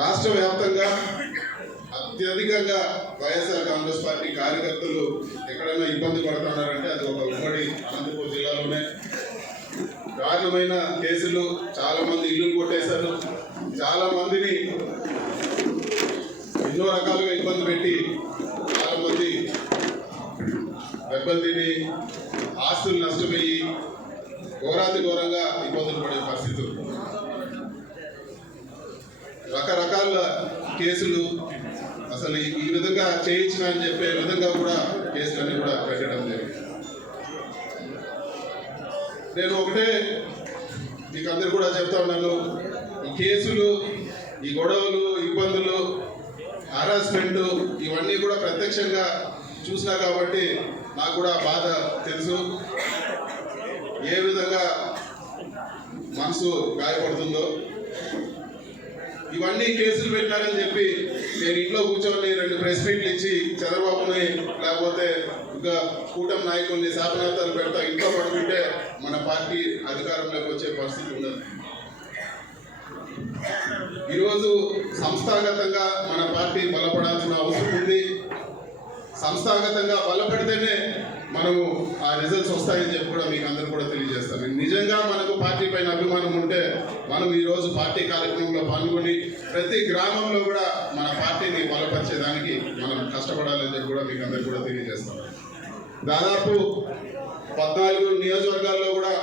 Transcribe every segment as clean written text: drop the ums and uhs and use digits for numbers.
రాష్ట్ర వ్యాప్తంగా అత్యధికంగా వైఎస్ఆర్ కాంగ్రెస్ పార్టీ కార్యకర్తలు ఎక్కడైనా ఇబ్బంది పడుతున్నారంటే అది ఒక ఉమ్మడి అనంతపురం జిల్లాలోనే. దారుణమైన కేసులు, చాలా మంది ఇల్లు కొట్టేశారు, చాలా మందిని ఎన్నో రకాలుగా ఇబ్బంది పెట్టి చాలా మంది దెబ్బతిని ఆస్తులు నష్టపోయి ఘోరాతి ఘోరంగా ఇబ్బందులు పడే పరిస్థితులు, రకరకాల కేసులు అసలు ఈ విధంగా చేయించిన అని చెప్పే విధంగా కూడా కేసులన్నీ కూడా పెట్టడం జరిగింది. నేను ఒకటే మీకు అందరు కూడా చెప్తా ఉన్నాను, ఈ కేసులు, ఈ గొడవలు, ఇబ్బందులు, హరాస్మెంట్ ఇవన్నీ కూడా ప్రత్యక్షంగా చూసినా కాబట్టి నాకు కూడా బాధ తెలుసు, ఏ విధంగా మనసు గాయపడుతుందో. ఇవన్నీ కేసులు పెట్టారని చెప్పి నేను ఇంట్లో కూర్చొని 2 ప్రెస్ మీట్లు ఇచ్చి చంద్రబాబుని లేకపోతే ఇంకా కూటమి నాయకుల్ని శాపనార్థాలు పెడతా ఇంట్లో పడుకుంటే మన పార్టీ అధికారంలోకి వచ్చే పరిస్థితి ఉండదు. ఈరోజు సంస్థాగతంగా మన పార్టీ బలపడాల్సిన అవసరం ఉంది. సంస్థాగతంగా బలపడితేనే మనము ఆ రిజల్ట్స్ వస్తాయని చెప్పి కూడా మీకు అందరూ కూడా తెలియజేస్తాను. నిజంగా మనకు పార్టీ పైన అభిమానం ఉంటే మనం ఈరోజు పార్టీ కార్యక్రమంలో పాల్గొని ప్రతి గ్రామంలో కూడా మన పార్టీని బలపరిచేదానికి మనం కష్టపడాలని చెప్పి కూడా మీకు అందరూ కూడా తెలియజేస్తాను. దాదాపు 14 నియోజకవర్గాల్లో కూడా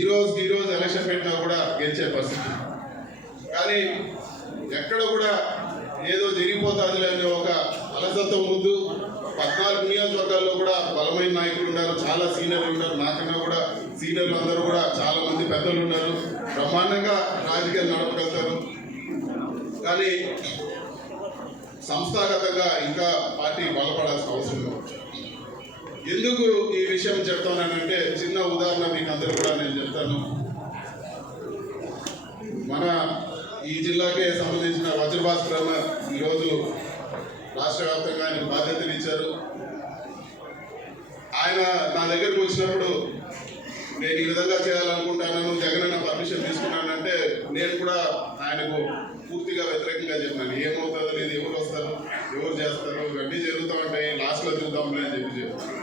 ఈరోజు ఎలక్షన్ పెట్టినా కూడా గెలిచే పరిస్థితి. కానీ ఎక్కడ కూడా ఏదో జరిగిపోతుంది అనే ఒక అలసత్వం ముందు 14 నియోజకవర్గాల్లో కూడా బలమైన నాయకులు ఉన్నారు, చాలా సీనియర్లు ఉన్నారు, నాకన్నా కూడా సీనియర్లు అందరూ కూడా చాలా మంది పెద్దలు ఉన్నారు, బ్రహ్మాండంగా రాజకీయాలు నడపగలుగుతారు. కానీ సంస్థాగతంగా ఇంకా పార్టీ బలపడాల్సిన అవసరం ఉంది. ఎందుకు ఈ విషయం చెప్తానంటే చిన్న ఉదాహరణ మీకు అందరూ కూడా నేను చెప్తాను. మన ఈ జిల్లాకే సంబంధించిన వజ్రభాస్కర్ అన్న ఈరోజు రాష్ట్ర వ్యాప్తంగా ఆయన బాధ్యతలు ఇచ్చారు. ఆయన నా దగ్గరకు వచ్చినప్పుడు నేను ఈ విధంగా చేయాలనుకుంటున్నాను, జగన్ అన్న పర్మిషన్ తీసుకున్నానంటే నేను కూడా ఆయనకు పూర్తిగా వ్యతిరేకంగా చెప్పినాను. ఏమవుతుందో లేదు, ఎవరు వస్తారు, ఎవరు చేస్తారు, ఇవన్నీ జరుగుతూ ఉంటాయి, లాస్ట్లో చూద్దాంలే అని చెప్పి చెప్పాను.